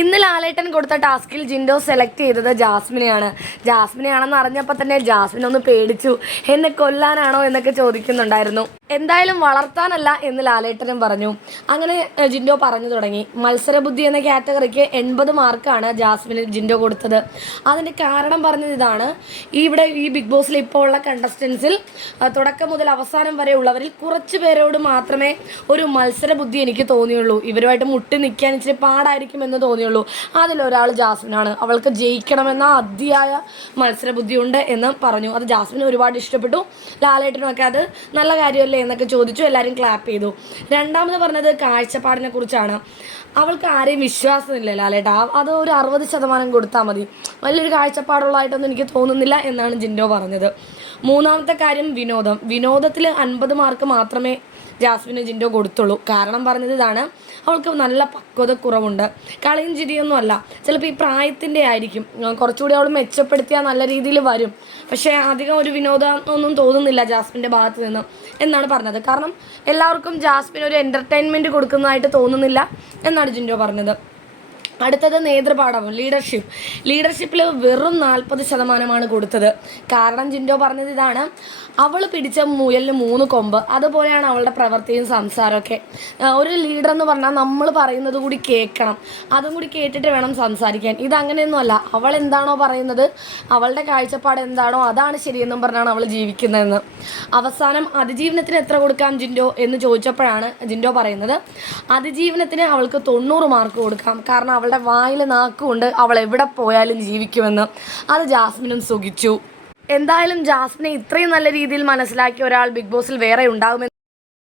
ഇന്ന് ലാലേട്ടൻ കൊടുത്ത ടാസ്കിൽ ജിൻഡോ സെലക്ട് ചെയ്തത് ജാസ്മിനെയാണ്. ജാസ്മിനെയാണെന്ന് അറിഞ്ഞപ്പോൾ തന്നെ ജാസ്മിൻ ഒന്ന് പേടിച്ചു. എന്നെ കൊല്ലാനാണോ എന്നൊക്കെ ചോദിക്കുന്നുണ്ടായിരുന്നു. എന്തായാലും വളർത്താനല്ല എന്ന് ലാലേട്ടനും പറഞ്ഞു. അങ്ങനെ ജിൻഡോ പറഞ്ഞു തുടങ്ങി. മത്സരബുദ്ധി എന്ന കാറ്റഗറിക്ക് 80 മാർക്കാണ് ജാസ്മിന് ജിൻഡോ കൊടുത്തത്. അതിൻ്റെ കാരണം പറഞ്ഞത് ഇതാണ്: ഈ ബിഗ് ബോസിൽ ഇപ്പോൾ ഉള്ള കണ്ടസ്റ്റൻസിൽ തുടക്കം മുതൽ അവസാനം വരെ ഉള്ളവരിൽ കുറച്ച് പേരോട് മാത്രമേ ഒരു മത്സരബുദ്ധി എനിക്ക് തോന്നിയുള്ളൂ. ഇവരുമായിട്ട് മുട്ടി നിൽക്കാൻ ഇച്ചിരി പാടായിരിക്കുമെന്ന് തോന്നിയുള്ളൂ. അതിലൊരാൾ ജാസ്മിനാണ്. അവൾക്ക് ജയിക്കണമെന്ന അതിയായ മത്സരബുദ്ധിയുണ്ട് എന്ന് പറഞ്ഞു. അത് ജാസ്മിന് ഒരുപാട് ഇഷ്ടപ്പെട്ടു. ലാലേട്ടനുമൊക്കെ അത് നല്ല കാര്യമല്ലേ എന്നൊക്കെ ചോദിച്ചു. എല്ലാവരും ക്ലാപ്പ് ചെയ്തു. രണ്ടാമത് പറഞ്ഞത് കാഴ്ചപ്പാടിനെ കുറിച്ചാണ്. അവൾക്ക് ആരെയും വിശ്വാസമില്ല ലാലേട്ടാ. അത് ഒരു 60% കൊടുത്താൽ മതി. വലിയൊരു കാഴ്ചപ്പാടുള്ളതായിട്ടൊന്നും എനിക്ക് തോന്നുന്നില്ല എന്നാണ് ജിൻഡോ പറഞ്ഞത്. മൂന്നാമത്തെ കാര്യം വിനോദത്തിൽ 50 മാർക്ക് മാത്രമേ ജാസ്മിന് ജിൻഡോ കൊടുത്തുള്ളൂ. കാരണം പറഞ്ഞത് ഇതാണ്: അവൾക്ക് നല്ല പക്വത കുറവുണ്ട്. കളിയും ചിരിയൊന്നും അല്ല, ചിലപ്പോൾ ഈ പ്രായത്തിൻ്റെ ആയിരിക്കും. കുറച്ചുകൂടി അവൾ മെച്ചപ്പെടുത്തിയാൽ നല്ല രീതിയിൽ വരും. പക്ഷേ അധികം ഒരു വിനോദം ഒന്നും തോന്നുന്നില്ല ജാസ്മിൻ്റെ ഭാഗത്ത് നിന്ന് എന്നാണ് പറഞ്ഞത്. കാരണം എല്ലാവർക്കും ജാസ്മിൻ ഒരു എൻ്റർടൈൻമെൻറ്റ് കൊടുക്കുന്നതായിട്ട് തോന്നുന്നില്ല എന്നാണ് ജിൻഡോ പറഞ്ഞത്. അടുത്തത് നേതൃപാഠവും ലീഡർഷിപ്പിൽ വെറും 40% കൊടുത്തത്. കാരണം ജിൻഡോ പറഞ്ഞത് ഇതാണ്: അവൾ പിടിച്ച മുയലിന് 3 കൊമ്പ്. അതുപോലെയാണ് അവളുടെ പ്രവൃത്തിയും സംസാരമൊക്കെ. ഒരു ലീഡർ എന്ന് പറഞ്ഞാൽ നമ്മൾ പറയുന്നത് കൂടി കേൾക്കണം, അതും കൂടി കേട്ടിട്ട് വേണം സംസാരിക്കാൻ. ഇതങ്ങനെയൊന്നുമല്ല. അവൾ എന്താണോ പറയുന്നത്, അവളുടെ കാഴ്ചപ്പാട് എന്താണോ അതാണ് ശരിയെന്നും പറഞ്ഞാണ് അവൾ ജീവിക്കുന്നതെന്ന്. അവസാനം അതിജീവനത്തിന് എത്ര കൊടുക്കാം ജിൻഡോ എന്ന് ചോദിച്ചപ്പോഴാണ് ജിൻഡോ പറയുന്നത്: അതിജീവനത്തിന് അവൾക്ക് 90 മാർക്ക് കൊടുക്കാം. കാരണം അവളുടെ വായിൽ നാക്കുകൊണ്ട് അവൾ എവിടെ പോയാലും ജീവിക്കുമെന്ന്. അത് ജാസ്മിനും സുഖിച്ചു. എന്തായാലും ജാസ്മിനെ ഇത്രയും നല്ല രീതിയിൽ മനസ്സിലാക്കിയ ഒരാൾ ബിഗ് ബോസിൽ വേറെ ഉണ്ടാകുമെന്ന്